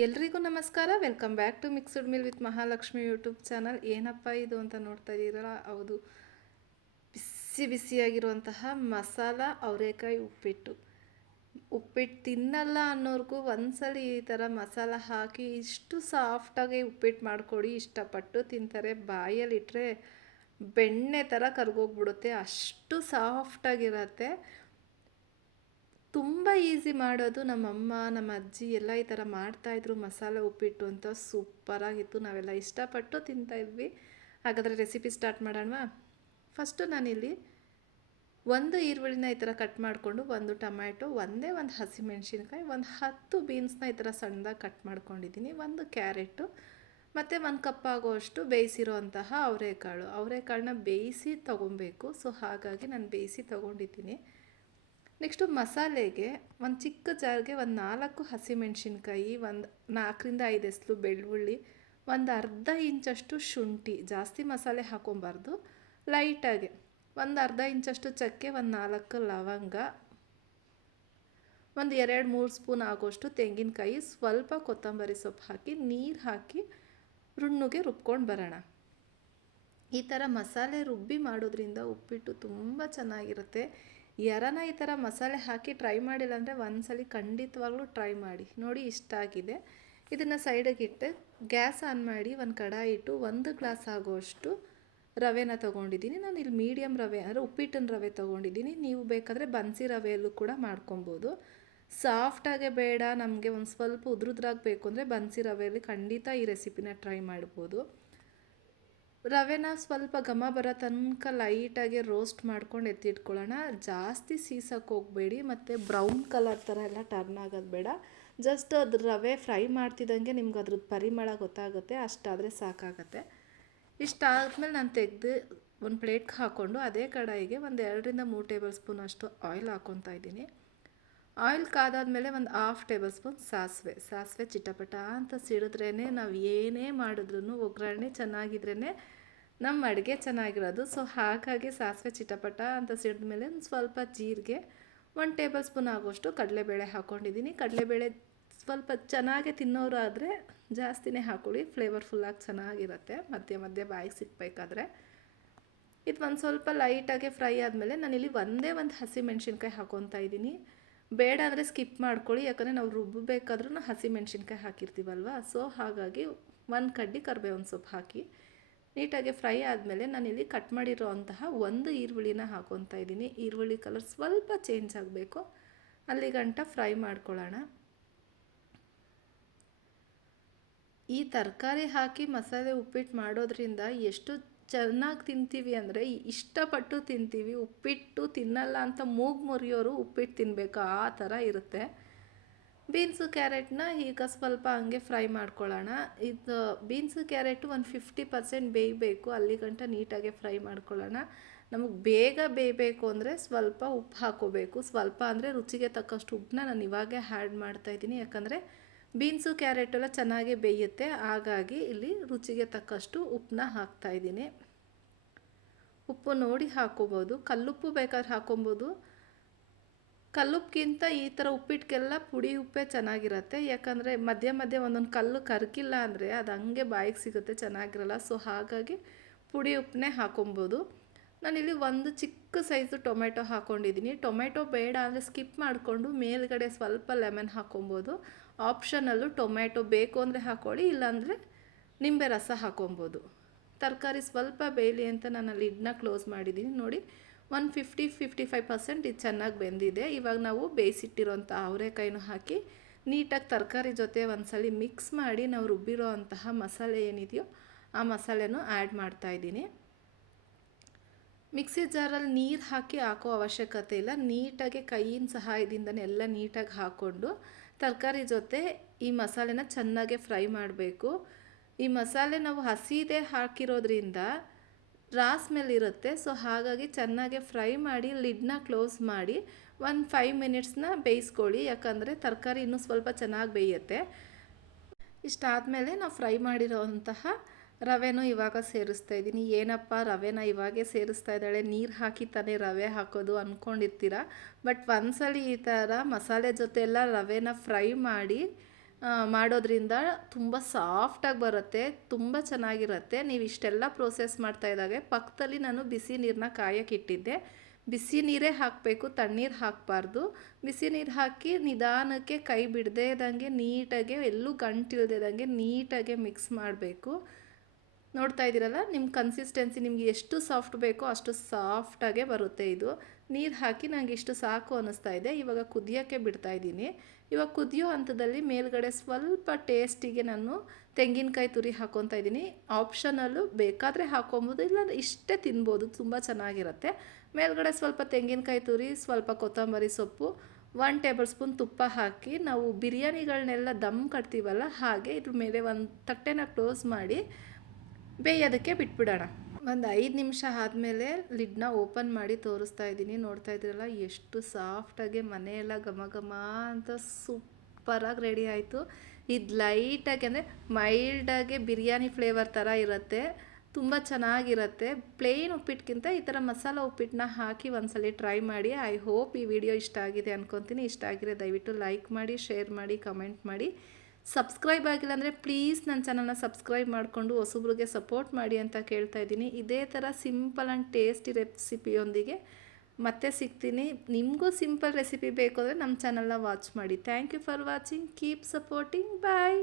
ಎಲ್ರಿಗೂ ನಮಸ್ಕಾರ. Welcome back to mixed meal with Mahalakshmi YouTube channel ಏನಪ್ಪ ಇದು ಅಂತ ನೋಡ್ತಾ ಇದ್ದೀರಲ್ಲ, ಹೌದು. ಬಿಸಿ ಬಿಸಿಯಾಗಿರುವಂತಹ ಮಸಾಲ ಅವರೆಕಾಯಿ ಉಪ್ಪಿಟ್ಟು. ಉಪ್ಪಿಟ್ಟು ತಿನ್ನಲ್ಲ ಅನ್ನೋರ್ಗೂ ಒಂದ್ಸಲ ಈ ಥರ ಮಸಾಲ ಹಾಕಿ ಇಷ್ಟು ಸಾಫ್ಟಾಗಿ ಉಪ್ಪಿಟ್ಟು ಮಾಡಿಕೊಡಿ, ಇಷ್ಟಪಟ್ಟು ತಿಂತಾರೆ. ಬಾಯಲ್ಲಿಟ್ಟರೆ ಬೆಣ್ಣೆ ಥರ ಕರ್ಗೋಗ್ಬಿಡುತ್ತೆ. ಅಷ್ಟು ಸಾಫ್ಟಾಗಿರತ್ತೆ ತುಂಬ ಈಸಿ ಮಾಡೋದು ನಮ್ಮಮ್ಮ ನಮ್ಮ ಅಜ್ಜಿ ಎಲ್ಲ ಈ ಥರ ಮಾಡ್ತಾಯಿದ್ರು. ಮಸಾಲೆ ಉಪ್ಪಿಟ್ಟು ಅಂತ ಸೂಪರಾಗಿತ್ತು. ನಾವೆಲ್ಲ ಇಷ್ಟಪಟ್ಟು ತಿಂತಾಯಿದ್ವಿ ಹಾಗಾದರೆ ರೆಸಿಪಿ ಸ್ಟಾರ್ಟ್ ಮಾಡೋಣವಾ? ಫಸ್ಟು ನಾನಿಲ್ಲಿ ಒಂದು ಈರುಳ್ಳಿನ ಈ ಥರ ಕಟ್ ಮಾಡಿಕೊಂಡು ಒಂದು ಟೊಮ್ಯಾಟೊ, ಒಂದೇ ಒಂದು ಹಸಿಮೆಣ್ಸಿನ್ಕಾಯಿ, ಒಂದು ಹತ್ತು ಬೀನ್ಸ್ನ ಈ ಥರ ಸಣ್ಣದಾಗಿ ಕಟ್ ಮಾಡ್ಕೊಂಡಿದ್ದೀನಿ. ಒಂದು ಕ್ಯಾರೆಟು, ಮತ್ತು ಒಂದು ಕಪ್ ಬೇಯಿಸಿರೋ ಅಂತಹ ಅವರೆಕಾಳು. ಅವರೆಕಾಳನ್ನ ಬೇಯಿಸಿ ತೊಗೊಬೇಕು. ಸೊ ಹಾಗಾಗಿ ನಾನು ಬೇಯಿಸಿ ತೊಗೊಂಡಿದ್ದೀನಿ. ನೆಕ್ಸ್ಟು ಮಸಾಲೆಗೆ ಒಂದು ಚಿಕ್ಕ ಜಾರ್ಗೆ ಒಂದು ನಾಲ್ಕು ಹಸಿಮೆಣ್ಸಿನ್ಕಾಯಿ, ಒಂದು ನಾಲ್ಕರಿಂದ ಐದು ಎಸ್ಲು ಬೆಳ್ಳುಳ್ಳಿ, ಒಂದು ಅರ್ಧ ಇಂಚಷ್ಟು ಶುಂಠಿ, ಜಾಸ್ತಿ ಮಸಾಲೆ ಹಾಕೊಬಾರ್ದು. ಲೈಟಾಗಿ ಒಂದು ಅರ್ಧ ಇಂಚಷ್ಟು ಚಕ್ಕೆ, ಒಂದು ನಾಲ್ಕು ಲವಂಗ, ಒಂದು ಎರಡು ಮೂರು ಸ್ಪೂನ್ ಆಗೋಷ್ಟು ತೆಂಗಿನಕಾಯಿ, ಸ್ವಲ್ಪ ಕೊತ್ತಂಬರಿ ಸೊಪ್ಪು ಹಾಕಿ, ನೀರು ಹಾಕಿ ರುಣ್ಣುಗೆ ರುಬ್ಕೊಂಡು ಬರೋಣ. ಈ ಥರ ಮಸಾಲೆ ರುಬ್ಬಿ ಮಾಡೋದ್ರಿಂದ ಉಪ್ಪಿಟ್ಟು ತುಂಬ ಚೆನ್ನಾಗಿರುತ್ತೆ. ಯಾರನ ಈ ಥರ ಮಸಾಲೆ ಹಾಕಿ ಟ್ರೈ ಮಾಡಿಲ್ಲ ಅಂದರೆ ಒಂದ್ಸಲಿ ಖಂಡಿತವಾಗ್ಲೂ ಟ್ರೈ ಮಾಡಿ. ನೋಡಿ ಇಷ್ಟ ಆಗಿದೆ. ಇದನ್ನು ಸೈಡಿಗೆ ಇಟ್ಟು ಗ್ಯಾಸ್ ಆನ್ ಮಾಡಿ ಒಂದು ಕಡಾಯಿ ಇಟ್ಟು ಒಂದು ಗ್ಲಾಸ್ ಆಗೋಷ್ಟು ರವೆನ ತೊಗೊಂಡಿದ್ದೀನಿ. ನಾನು ಇಲ್ಲಿ ಮೀಡಿಯಮ್ ರವೆ ಅಂದರೆ ಉಪ್ಪಿಟ್ಟಿನ ರವೆ ತೊಗೊಂಡಿದ್ದೀನಿ. ನೀವು ಬೇಕಾದರೆ ಬನ್ಸಿ ರವೆಯಲ್ಲೂ ಕೂಡ ಮಾಡ್ಕೊಬೋದು. ಸಾಫ್ಟಾಗೆ ಬೇಡ, ನಮಗೆ ಒಂದು ಸ್ವಲ್ಪ ಉದ್ರುದ್ರಾಗಬೇಕು ಬೇಕು ಅಂದರೆ ಬನ್ಸಿ ರವೆಯಲ್ಲಿ ಖಂಡಿತ ಈ ರೆಸಿಪಿನ ಟ್ರೈ ಮಾಡ್ಬೋದು. ರವೆನ ಸ್ವಲ್ಪ ಘಮ ಬರೋ ತನಕ ಲೈಟಾಗಿ ರೋಸ್ಟ್ ಮಾಡ್ಕೊಂಡು ಎತ್ತಿಟ್ಕೊಳ್ಳೋಣ. ಜಾಸ್ತಿ ಸೀಸಕ್ಕೆ ಹೋಗಬೇಡಿ, ಮತ್ತು ಬ್ರೌನ್ ಕಲರ್ ಥರ ಎಲ್ಲ ಟರ್ನ್ ಆಗೋದು ಬೇಡ. ಜಸ್ಟ್ ಅದು ರವೆ ಫ್ರೈ ಮಾಡ್ತಿದ್ದಂಗೆ ನಿಮ್ಗೆ ಅದ್ರದ್ದು ಪರಿಮಳ ಗೊತ್ತಾಗುತ್ತೆ, ಅಷ್ಟಾದರೆ ಸಾಕಾಗತ್ತೆ. ಇಷ್ಟಾದ್ಮೇಲೆ ನಾನು ತೆಗೆದು ಒಂದು ಪ್ಲೇಟ್ಗೆ ಹಾಕ್ಕೊಂಡು ಅದೇ ಕಡಾಯಿಗೆ ಒಂದು ಎರಡರಿಂದ ಮೂರು ಟೇಬಲ್ ಸ್ಪೂನ್ ಅಷ್ಟು ಆಯಿಲ್ ಹಾಕ್ಕೊತಾ ಇದ್ದೀನಿ. ಆಯಿಲ್ ಕಾದಾದ್ಮೇಲೆ ಒಂದು ಹಾಫ್ ಟೇಬಲ್ ಸ್ಪೂನ್ ಸಾಸಿವೆ. ಸಾಸಿವೆ ಚಿಟಪಟ ಅಂತ ಸಿಡಿದ್ರೇ ನಾವು ಏನೇ ಮಾಡಿದ್ರೂ ಒಗ್ಗರಣೆ ಚೆನ್ನಾಗಿದ್ರೇ ನಮ್ಮ ಅಡುಗೆ ಚೆನ್ನಾಗಿರೋದು. ಸೊ ಹಾಗಾಗಿ ಸಾಸಿವೆ ಚಿಟಪಟ ಅಂತ ಸಿಡಿದ ಮೇಲೆ ಒಂದು ಸ್ವಲ್ಪ ಜೀರಿಗೆ, ಒಂದು ಟೇಬಲ್ ಸ್ಪೂನ್ ಆಗೋಷ್ಟು ಕಡಲೆಬೇಳೆ ಹಾಕ್ಕೊಂಡಿದ್ದೀನಿ ಕಡಲೆಬೇಳೆ ಸ್ವಲ್ಪ ಚೆನ್ನಾಗಿ ತಿನ್ನೋರು ಆದರೆ ಜಾಸ್ತಿನೇ ಹಾಕೊಳ್ಳಿ. ಫ್ಲೇವರ್ಫುಲ್ಲಾಗಿ ಚೆನ್ನಾಗಿರುತ್ತೆ. ಮಧ್ಯೆ ಮಧ್ಯೆ ಬಾಯಿಗೆ ಸಿಕ್ಕಬೇಕಾದ್ರೆ ಇದು ಒಂದು ಸ್ವಲ್ಪ ಲೈಟಾಗಿ ಫ್ರೈ ಆದಮೇಲೆ ನಾನಿಲ್ಲಿ ಒಂದೇ ಒಂದು ಹಸಿ ಮೆಣಸಿನ್ಕಾಯಿ ಹಾಕೊತಾ ಇದ್ದೀನಿ ಬೇಡ ಅಂದರೆ ಸ್ಕಿಪ್ ಮಾಡ್ಕೊಳ್ಳಿ, ಯಾಕಂದರೆ ನಾವು ರುಬ್ಬಬೇಕಾದ್ರೂ ಹಸಿ ಮೆಣಸಿನ್ಕಾಯಿ ಹಾಕಿರ್ತೀವಲ್ವ? ಸೊ ಹಾಗಾಗಿ ಒಂದು ಕಡ್ಡಿ ಕರ್ಬೇವಿನ ಸೊಪ್ಪು ಹಾಕಿ, ನೀಟಾಗಿ ಫ್ರೈ ಆದಮೇಲೆ ನಾನಿಲ್ಲಿ ಕಟ್ ಮಾಡಿರೋ ಅಂತಹ ಒಂದು ಈರುಳ್ಳಿನ ಹಾಕೊತಾ ಇದ್ದೀನಿ. ಈರುಳ್ಳಿ ಕಲರ್ ಸ್ವಲ್ಪ ಚೇಂಜ್ ಆಗಬೇಕು. ಅಲ್ಲಿ ಗಂಟ ಫ್ರೈ ಮಾಡ್ಕೊಳ್ಳೋಣ. ಈ ತರಕಾರಿ ಹಾಕಿ ಮಸಾಲೆ ಉಪ್ಪಿಟ್ಟು ಮಾಡೋದ್ರಿಂದ ಎಷ್ಟು ಚೆನ್ನಾಗಿ ತಿಂತೀವಿ ಅಂದರೆ ಇಷ್ಟಪಟ್ಟು ತಿಂತೀವಿ, ಉಪ್ಪಿಟ್ಟು ತಿನ್ನಲ್ಲ ಅಂತ ಮೂಗು ಮುರಿಯೋರು ಉಪ್ಪಿಟ್ಟು ತಿನ್ನಬೇಕು ಆ ಥರ ಇರುತ್ತೆ. ಬೀನ್ಸು ಕ್ಯಾರೆಟ್ನ ಈಗ ಸ್ವಲ್ಪ ಹಂಗೆ ಫ್ರೈ ಮಾಡ್ಕೊಳ್ಳೋಣ. ಇದು ಬೀನ್ಸು ಕ್ಯಾರೆಟು ಒಂದು ಫಿಫ್ಟಿ ಪರ್ಸೆಂಟ್ ಬೇಯಬೇಕು, ಅಲ್ಲಿ ಗಂಟ ನೀಟಾಗಿ ಫ್ರೈ ಮಾಡ್ಕೊಳ್ಳೋಣ. ನಮಗೆ ಬೇಗ ಬೇಯಬೇಕು ಅಂದರೆ ಸ್ವಲ್ಪ ಉಪ್ಪು ಹಾಕೋಬೇಕು ಸ್ವಲ್ಪ ಅಂದರೆ ರುಚಿಗೆ ತಕ್ಕಷ್ಟು ಉಪ್ಪನ್ನ ನಾನು ಇವಾಗೇ ಹ್ಯಾಡ್ ಮಾಡ್ತಾಯಿದ್ದೀನಿ ಯಾಕಂದರೆ ಬೀನ್ಸು ಕ್ಯಾರೆಟ್ ಎಲ್ಲ ಚೆನ್ನಾಗಿ ಬೇಯುತ್ತೆ, ಹಾಗಾಗಿ ಇಲ್ಲಿ ರುಚಿಗೆ ತಕ್ಕಷ್ಟು ಉಪ್ಪನ್ನ ಹಾಕ್ತಾ ಇದ್ದೀನಿ. ಉಪ್ಪು ನೋಡಿ ಹಾಕೋಬೋದು. ಕಲ್ಲುಪ್ಪು ಬೇಕಾದ್ರೆ ಹಾಕೊಬೋದು. ಕಲ್ಲುಪ್ಪಿಗಿಂತ ಈ ಥರ ಉಪ್ಪಿಟ್ಟಿಗೆಲ್ಲ ಪುಡಿ ಉಪ್ಪೇ ಚೆನ್ನಾಗಿರುತ್ತೆ. ಯಾಕಂದರೆ ಮಧ್ಯ ಮಧ್ಯೆ ಒಂದೊಂದು ಕಲ್ಲು ಕರ್ಕಿಲ್ಲ ಅಂದರೆ ಅದು ಹಂಗೆ ಬಾಯಿಗೆ ಸಿಗುತ್ತೆ, ಚೆನ್ನಾಗಿರಲ್ಲ. ಸೊ ಹಾಗಾಗಿ ಪುಡಿ ಉಪ್ಪನ್ನೇ ಹಾಕೊಬೋದು. ನಾನಿಲ್ಲಿ ಒಂದು ಚಿಕ್ಕ ಸೈಜು ಟೊಮೆಟೊ ಹಾಕ್ಕೊಂಡಿದ್ದೀನಿ ಟೊಮೆಟೊ ಬೇಡ ಅಂದರೆ ಸ್ಕಿಪ್ ಮಾಡಿಕೊಂಡು ಮೇಲ್ಗಡೆ ಸ್ವಲ್ಪ ಲೆಮನ್ ಹಾಕೊಬೋದು. ಆಪ್ಷನಲ್ಲು ಟೊಮೆಟೊ ಬೇಕು ಅಂದರೆ ಹಾಕ್ಕೊಳ್ಳಿ ಇಲ್ಲಾಂದರೆ ನಿಂಬೆ ರಸ ಹಾಕೊಬೋದು. ತರಕಾರಿ ಸ್ವಲ್ಪ ಬೇಯಲಿ ಅಂತ ನಾನು ಲಿಡ್ನ ಕ್ಲೋಸ್ ಮಾಡಿದ್ದೀನಿ ನೋಡಿ one fifty fifty five percent ಇದು ಚೆನ್ನಾಗಿ ಬೆಂದಿದೆ. ಇವಾಗ ನಾವು ಬೇಯಿಸಿಟ್ಟಿರೋಂಥ ಅವರೆಕಾಯಿನೂ ಹಾಕಿ, ನೀಟಾಗಿ ತರಕಾರಿ ಜೊತೆ ಒಂದ್ಸಲಿ ಮಿಕ್ಸ್ ಮಾಡಿ ನಾವು ರುಬ್ಬಿರೋ ಅಂತಹ ಮಸಾಲೆ ಏನಿದೆಯೋ ಆ ಮಸಾಲೆನೂ ಆ್ಯಡ್ ಮಾಡ್ತಾಯಿದ್ದೀನಿ ಮಿಕ್ಸಿ ಜಾರಲ್ಲಿ ನೀರು ಹಾಕಿ ಹಾಕೋ ಅವಶ್ಯಕತೆ ಇಲ್ಲ. ನೀಟಾಗಿ ಕೈಯಿನ ಸಹಾಯದಿಂದನೇ ಎಲ್ಲ ನೀಟಾಗಿ ಹಾಕ್ಕೊಂಡು ತರಕಾರಿ ಜೊತೆ ಈ ಮಸಾಲೆನ ಚೆನ್ನಾಗೆ ಫ್ರೈ ಮಾಡಬೇಕು. ಈ ಮಸಾಲೆ ನಾವು ಹಸಿದೇ ಹಾಕಿರೋದ್ರಿಂದ ರಾಸ್ ಮೇಲೆ ಇರುತ್ತೆ ಸೊ, ಹಾಗಾಗಿ ಚೆನ್ನಾಗಿ ಫ್ರೈ ಮಾಡಿ ಲಿಡ್ನ ಕ್ಲೋಸ್ ಮಾಡಿ ಒಂದು ಫೈವ್ ಮಿನಿಟ್ಸ್ನ ಬೇಯಿಸ್ಕೊಳ್ಳಿ. ಯಾಕಂದರೆ ತರಕಾರಿ ಇನ್ನೂ ಸ್ವಲ್ಪ ಚೆನ್ನಾಗಿ ಬೇಯುತ್ತೆ. ಇಷ್ಟಾದಮೇಲೆ ನಾವು ಫ್ರೈ ಮಾಡಿರೋಂತಹ ರವೆನೂ ಇವಾಗ ಸೇರಿಸ್ತಾ ಇದ್ದೀನಿ. ಏನಪ್ಪ ರವೆನ ಇವಾಗೇ ಸೇರಿಸ್ತಾ ಇದ್ದಾಳೆ? ನೀರು ಹಾಕಿ ತಾನೇ ರವೆ ಹಾಕೋದು ಅಂದ್ಕೊಂಡಿರ್ತೀರ ಬಟ್ ಒಂದ್ಸಲಿ ಈ ಥರ ಮಸಾಲೆ ಜೊತೆ ಎಲ್ಲ ರವೆನ ಫ್ರೈ ಮಾಡಿ ಮಾಡೋದ್ರಿಂದ ತುಂಬ ಸಾಫ್ಟಾಗಿ ಬರುತ್ತೆ, ತುಂಬ ಚೆನ್ನಾಗಿರುತ್ತೆ. ನೀವು ಇಷ್ಟೆಲ್ಲ ಪ್ರೋಸೆಸ್ ಮಾಡ್ತಾ ಇದ್ದಾಗೆ, ಪಕ್ಕದಲ್ಲಿ ನಾನು ಬಿಸಿ ನೀರನ್ನ ಕಾಯಕ್ಕೆ ಇಟ್ಟಿದ್ದೆ. ಬಿಸಿ ನೀರೇ ಹಾಕಬೇಕು, ತಣ್ಣೀರು ಹಾಕಬಾರ್ದು. ಬಿಸಿ ನೀರು ಹಾಕಿ ನಿಧಾನಕ್ಕೆ ಕೈ ಬಿಡದೇ ಇದ್ದಂಗೆ ನೀಟಾಗೆ, ಎಲ್ಲೂ ಗಂಟಿಲ್ದಿದಂಗೆ ನೀಟಾಗೆ ಮಿಕ್ಸ್ ಮಾಡಬೇಕು. ನೋಡ್ತಾ ಇದ್ದೀರಲ್ಲ ನಿಮ್ಮ ಕನ್ಸಿಸ್ಟೆನ್ಸಿ ನಿಮಗೆ ಎಷ್ಟು ಸಾಫ್ಟ್ ಬೇಕೋ ಅಷ್ಟು ಸಾಫ್ಟಾಗೆ ಬರುತ್ತೆ ಇದು. ನೀರು ಹಾಕಿ ನನಗೆ ಇಷ್ಟು ಸಾಕು ಅನ್ನಿಸ್ತಾ ಇದೆ. ಇವಾಗ ಕುದಿಯೋಕ್ಕೆ ಬಿಡ್ತಾ ಇದ್ದೀನಿ. ಇವಾಗ ಕುದಿಯೋ ಹಂತದಲ್ಲಿ ಮೇಲ್ಗಡೆ ಸ್ವಲ್ಪ ಟೇಸ್ಟಿಗೆ ನಾನು ತೆಂಗಿನಕಾಯಿ ತುರಿ ಹಾಕೊತಾ ಇದ್ದೀನಿ. ಆಪ್ಷನಲ್ಲೂ ಬೇಕಾದರೆ ಹಾಕೊಬೋದು ಇಲ್ಲ ಇಷ್ಟೇ ತಿನ್ಬೋದು, ತುಂಬ ಚೆನ್ನಾಗಿರುತ್ತೆ. ಮೇಲ್ಗಡೆ ಸ್ವಲ್ಪ ತೆಂಗಿನಕಾಯಿ ತುರಿ, ಸ್ವಲ್ಪ ಕೊತ್ತಂಬರಿ ಸೊಪ್ಪು ಒನ್ ಟೇಬಲ್ ಸ್ಪೂನ್ ತುಪ್ಪ ಹಾಕಿ ನಾವು ಬಿರಿಯಾನಿಗಳನ್ನೆಲ್ಲ ದಮ್ ಕಟ್ತೀವಲ್ಲ, ಹಾಗೆ ಇದ್ರ ಮೇಲೆ ಒಂದು ತಟ್ಟೆನ ಕ್ಲೋಸ್ ಮಾಡಿ ಬೇಯೋದಕ್ಕೆ ಬಿಟ್ಬಿಡೋಣ. ಒಂದು ಐದು ನಿಮಿಷ ಆದಮೇಲೆ ಲಿಡ್ನ ಓಪನ್ ಮಾಡಿ ತೋರಿಸ್ತಾ ಇದ್ದೀನಿ. ನೋಡ್ತಾ ಇದ್ದೀರಲ್ಲ, ಎಷ್ಟು ಸಾಫ್ಟಾಗಿ ಮನೆಯೆಲ್ಲ ಘಮ ಘಮ ಅಂತ ಸೂಪರಾಗಿ ರೆಡಿ ಆಯಿತು. ಇದು ಲೈಟಾಗಿ ಅಂದರೆ ಮೈಲ್ಡಾಗಿ ಬಿರಿಯಾನಿ ಫ್ಲೇವರ್ ಥರ ಇರುತ್ತೆ. ತುಂಬ ಚೆನ್ನಾಗಿರುತ್ತೆ. ಪ್ಲೇನ್ ಉಪ್ಪಿಟ್ಟಿಗಿಂತ ಈ ಥರ ಮಸಾಲ ಉಪ್ಪಿಟ್ಟನ್ನ ಹಾಕಿ ಒಂದ್ಸಲ ಟ್ರೈ ಮಾಡಿ. ಐ ಹೋಪ್ ಈ ವಿಡಿಯೋ ಇಷ್ಟ ಆಗಿದೆ ಅನ್ಕೊತೀನಿ. ಇಷ್ಟ ಆಗಿದೆ ದಯವಿಟ್ಟು ಲೈಕ್ ಮಾಡಿ ಶೇರ್ ಮಾಡಿ ಕಮೆಂಟ್ ಮಾಡಿ. ಸಬ್ಸ್ಕ್ರೈಬ್ ಆಗಿಲ್ಲ ಅಂದರೆ ಪ್ಲೀಸ್ ನನ್ನ ಚಾನಲ್ನ ಸಬ್ಸ್ಕ್ರೈಬ್ ಮಾಡಿಕೊಂಡು ಹೊಸಬ್ರಿಗೆ ಸಪೋರ್ಟ್ ಮಾಡಿ ಅಂತ ಕೇಳ್ತಾ ಇದ್ದೀನಿ. ಇದೇ ಥರ ಸಿಂಪಲ್ ಆ್ಯಂಡ್ ಟೇಸ್ಟಿ ರೆಸಿಪಿಯೊಂದಿಗೆ ಮತ್ತೆ ಸಿಗ್ತೀನಿ. ನಿಮಗೂ ಸಿಂಪಲ್ ರೆಸಿಪಿ ಬೇಕು ಅಂದರೆ ನಮ್ಮ ಚಾನಲ್ನ ವಾಚ್ ಮಾಡಿ. Thank you for watching keep supporting bye